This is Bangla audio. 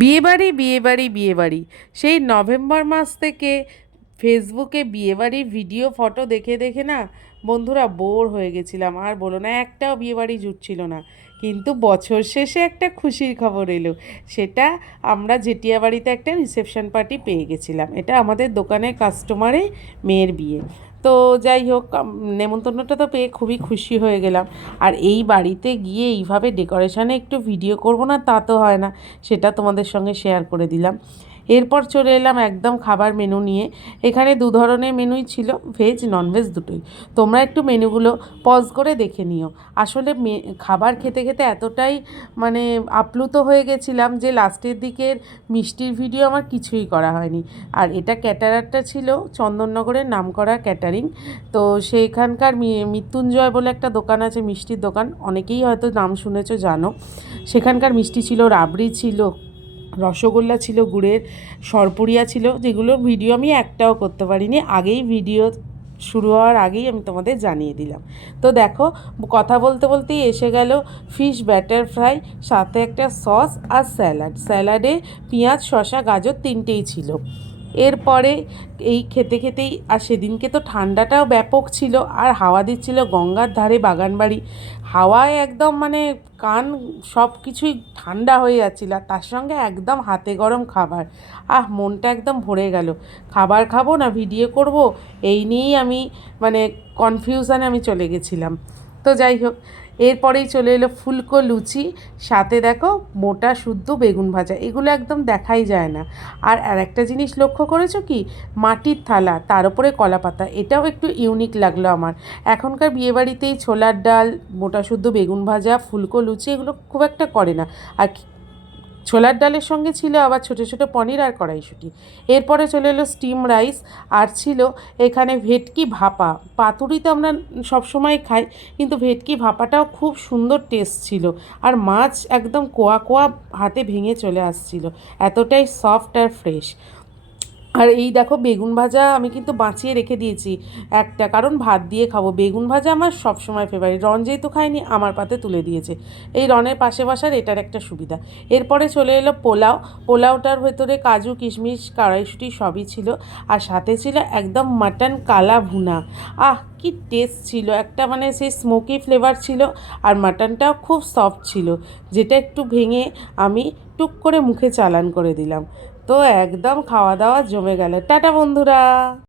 বিয়েবাড়ি বিয়েবাড়ি বিয়েবাড়ি, সেই নভেম্বর মাস থেকে ফেসবুকে বিয়েবাড়ির ভিডিও ফটো দেখে দেখে না বন্ধুরা বোর হয়ে গেছিলাম। আর বলো না, একটাও বিয়েবাড়ি জুটছিল না। কিন্তু বছর শেষে একটা খুশির খবর এলো। সেটা, আমরা জেঠিয়া বাড়িতে একটা রিসেপশন পার্টি পেয়ে গেছিলাম। এটা আমাদের দোকানের কাস্টমারে মেয়ের বিয়ে। তো যাই হোক, নেমন্তন্নটা তো পেয়ে খুবই খুশি হয়ে গেলাম। আর এই বাড়িতে গিয়ে এইভাবে ডেকোরেশনে একটু ভিডিও করব না তা তো হয় না, সেটা তোমাদের সঙ্গে শেয়ার করে দিলাম। এরপর চলে এলাম একদম খাবার মেনু নিয়ে। এখানে দু ধরনের মেনুই ছিল, ভেজ ননভেজ দুটোই। তোমরা একটু মেনুগুলো পজ করে দেখে নিও। আসলে খাবার খেতে খেতে এতটাই মানে আপ্লুত হয়ে গেছিলাম যে লাস্টের দিকের মিষ্টির ভিডিও আমার কিছুই করা হয়নি। আর এটা ক্যাটারারটা ছিল চন্দননগরের নামকরা ক্যাটারিং। তো সেইখানকার মৃত্যুঞ্জয় বলে একটা দোকান আছে, মিষ্টির দোকান, অনেকেই হয়তো নাম শুনেছো, জানো। সেখানকার মিষ্টি ছিল, রাবড়ি ছিল, রসগোল্লা ছিল, গুড়ের সরপুরিয়া ছিল, যেগুলোর ভিডিও আমি একটাও করতে পারিনি। আগেই ভিডিও শুরু হওয়ার আগেই আমি তোমাদের জানিয়ে দিলাম। তো দেখো, কথা বলতে বলতেই এসে গেল ফিশ ব্যাটার ফ্রাই, সাথে একটা সস আর স্যালাডে পেঁয়াজ শসা গাজর তিনটেই ছিল। এরপরে এই খেতে খেতেই, আর সেদিনকে তো ঠান্ডাটাও ব্যাপক ছিল, আর হাওয়া দিচ্ছিল গঙ্গার ধারে বাগানবাড়ি। হাওয়ায় একদম মানে কান সব কিছুই ঠান্ডা হয়ে যাচ্ছিল, আর তার সঙ্গে একদম হাতে গরম খাবার। মনটা একদম ভরে গেল। খাবার খাবো না ভিডিও করব, এই নিয়েই আমি মানে কনফিউশনে আমি চলে গেছিলাম। তো যাই হোক, এরপরেই চলে এলো ফুলকো লুচি, সাথে দেখো মোটা শুদ্ধ বেগুন ভাজা, এগুলো একদম দেখাই যায় না। আর আরেকটা জিনিস লক্ষ্য করেছো কি, মাটির থালা, তার উপরে কলা পাতা, এটাও একটু ইউনিক লাগলো আমার। এখনকার বিয়েবাড়িতেই ছোলার ডাল, মোটা শুদ্ধ বেগুন ভাজা, ফুলকো লুচি এগুলো খুব একটা করে না। আর ছোলার ডালের সঙ্গে ছিল আবার ছোটো ছোটো পনির আর কড়াইশুঁটি। এরপরে চলে এলো স্টিম রাইস, আর ছিল এখানে ভেটকি ভাপা। পাতুরি তো আমরা সবসময় খাই, কিন্তু ভেটকি ভাপাটাও খুব সুন্দর টেস্ট ছিল। আর মাছ একদম কোয়া কোয়া হাতে ভেঙে চলে আসছিল, এতটাই সফট আর ফ্রেশ। আর এই দেখো বেগুন ভাজা আমি কিন্তু বাঁচিয়ে রেখে দিয়েছি একটা, কারণ ভাত দিয়ে খাবো। বেগুন ভাজা আমার সবসময় ফেভারিট। রন যেহেতু খায়নি, আমার পাতে তুলে দিয়েছে। এই রনের পাশে বসার এটার একটা সুবিধা। এরপরে চলে এলো পোলাও। পোলাওটার ভেতরে কাজু কিশমিশ কড়াইশুঁটি সবই ছিল, আর সাথে ছিল একদম মাটন কালা ভুনা। কি টেস্ট ছিল, একটা মানে সেই স্মোকি ফ্লেভার ছিল, আর মাটনটাও খুব সফট ছিল, যেটা একটু ভেঙে আমি টুক করে মুখে চালান করে দিলাম। তো একদম খাওয়া দাওয়া জমে গেল। টাটা বন্ধুরা।